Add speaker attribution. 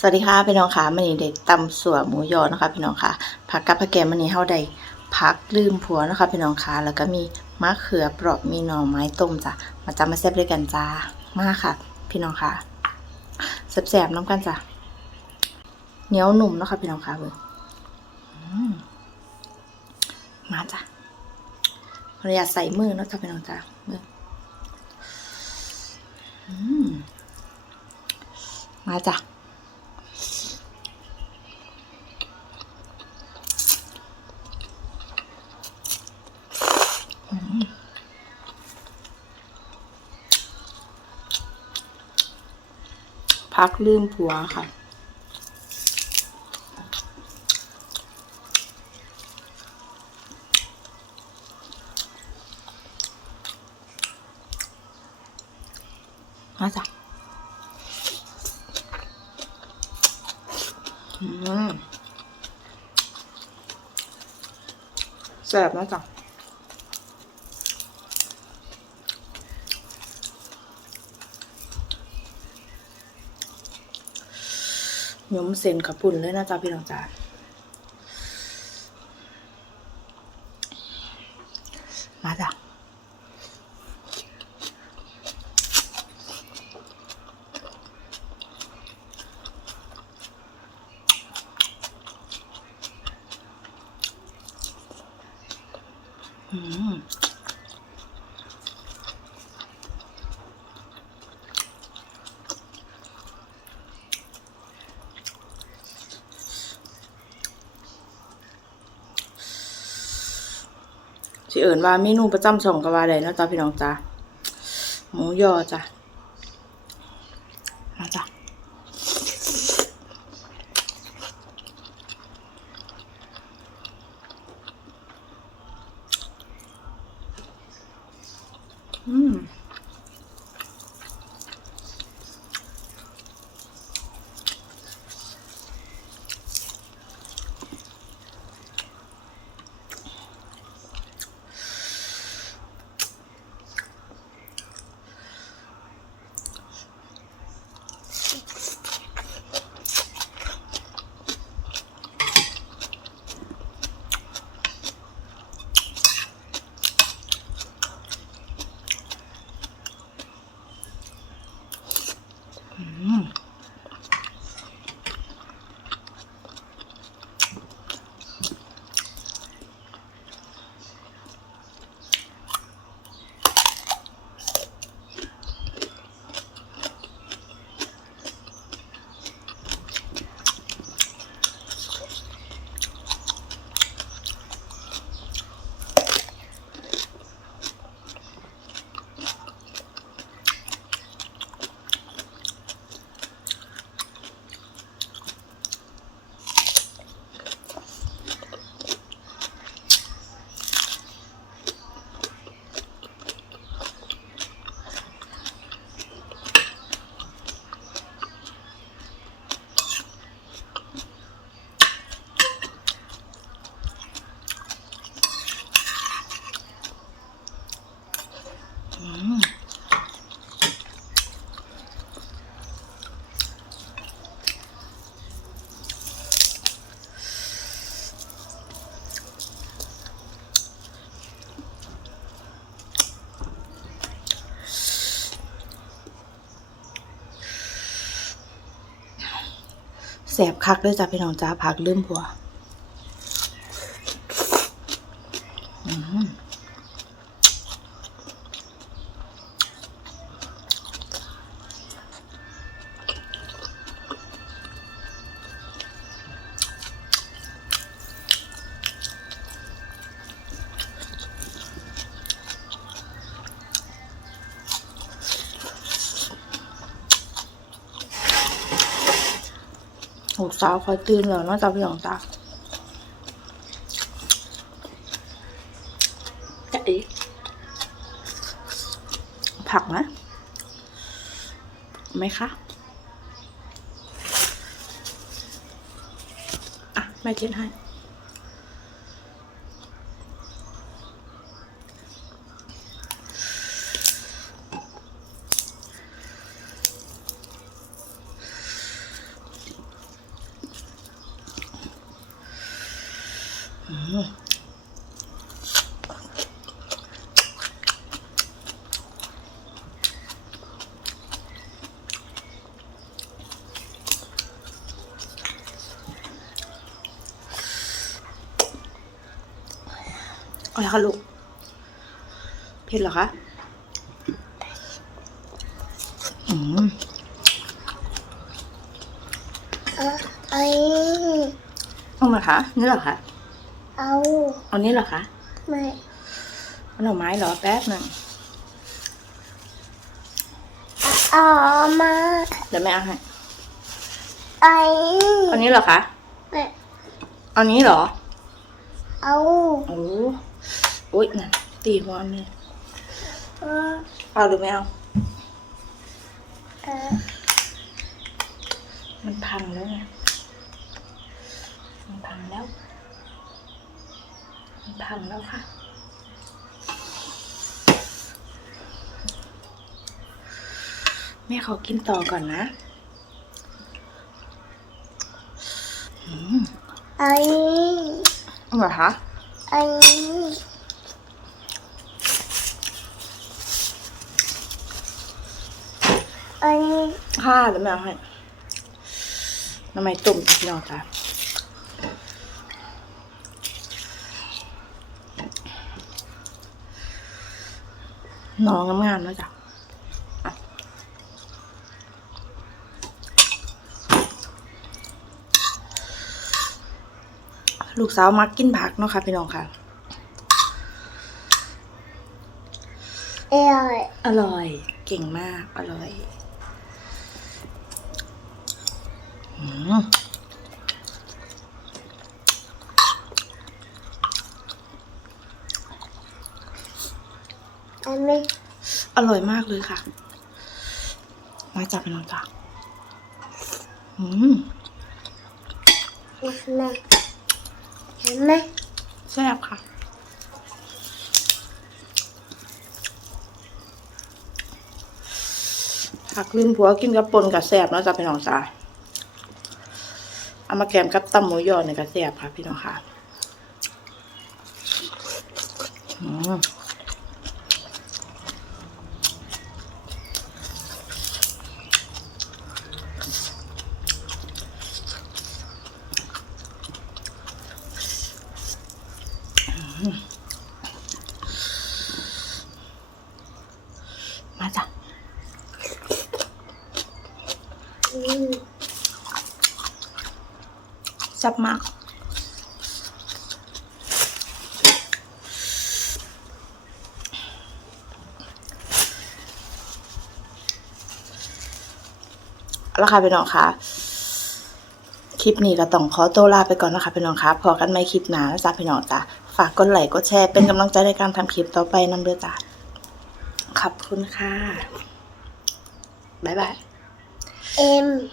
Speaker 1: สวัสดีค่ะพี่น้องค่ะมันนี้เด็กตำสัวหมูยอนะคะพี่น้องค่ะผักกับผักแกงมันนี้เฮาได้ผักลืมผัวนะคะพี่น้องค่ะแล้วก็มีมะเขือเปราะมีหน่อไม้ต้มจ้ะมาจำมาแซ่บด้วยกันจ้ามาค่ะ พี่น้องค่ะแซ่บๆน้ำกันจ้ะเหนียวหนุ่มนะคะพี่น้องค่ะเบอืมมาจ้ะขออนุญาตใส่มือนะจ้ะพี่น้องจ้ะเบิ่งอืมมาจ้ะ พักลืมผัวค่ะ มาจ้ะอืมแซ่บนะจ๊ะ ยมเส้นกับปุ่นเลยนะจ๊ะพี่น้องจ๋ามาจ้ะอืม สิเอิญว่าเมนูประจำช่องก็ว่าได้นะจ๊ะพี่น้องจ้าหมูยอจ้ะมาจ้ะอืม แสบคักเลยจ้ะพี่น้องจ้าผักลืมผัว ลูกสาวคอยตื่นแล้วเนาะจ้ะพี่น้องจ้าจะอีผักนะไหมคะอะแม่กินให้ อะไรคะลูกเผ็ดเหรอคะ อืม
Speaker 2: เอาไอ้
Speaker 1: เอามาคะนี่เหรอคะ
Speaker 2: เอา
Speaker 1: เอานี่เหรอคะ
Speaker 2: ไม่
Speaker 1: เอาหน่อไม้เหรอแป๊บหนึ่ง
Speaker 2: เอามา
Speaker 1: เดี๋ยวแม่เอาให้
Speaker 2: ไอ้
Speaker 1: เอานี้เหรอคะ
Speaker 2: ไม่
Speaker 1: เอานี้เหรอ
Speaker 2: เอา
Speaker 1: โอ้อุ๊ยน่ะตีหัวแม่
Speaker 2: เออ
Speaker 1: เอาหรือไม่เอา
Speaker 2: เออ
Speaker 1: มันพังแล้วไงมันพังแล้วมัน พังแล้วค่ะ แม่ขอกินต่อก่อนนะอืม
Speaker 2: ไอ้
Speaker 1: อร่อยคะ
Speaker 2: ไอ้ไอ้
Speaker 1: ค่ะแล้วแม่เอาให้น้ำไม้ต้มพี่น้องจ้ะ น้องงามๆแล้วจ้ะอะลูกสาวมักกินผักเนาะค่ะพี่น้องค่ะ
Speaker 2: เอ้ย
Speaker 1: อร่อย เก่งมาก อร่อย อืม
Speaker 2: อ้ไม่
Speaker 1: อร่อยมากเลยค่ะ มาจับพี่น้องจ้ะอืม
Speaker 2: เห็นไหมเห็นไหม
Speaker 1: แซ่บค่ะ ผักลืมผัวกินกับปนกับแซ่บเนาะจ้ะพี่น้องจ้ะเอามาแกมกับตำหมูยอเนี่ยกับแซ่บค่ะพี่น้องค่ะ อืมมาจ้ะ
Speaker 2: อืม
Speaker 1: แซ่บมากแล้วค่ะพี่น้องคะคลิปนี้ก็ต้องขอตัวลาไปก่อนนะคะพี่น้องคะพอกันไม่คลิปหนานะจ๊ะพี่น้องจ้ะฝากกดไลค์กดแชร์เป็นกำลังใจในการทำคลิปต่อไปนำเด้อจ้ะขอบคุณค่ะ บ๊ายบาย
Speaker 2: เอ็ม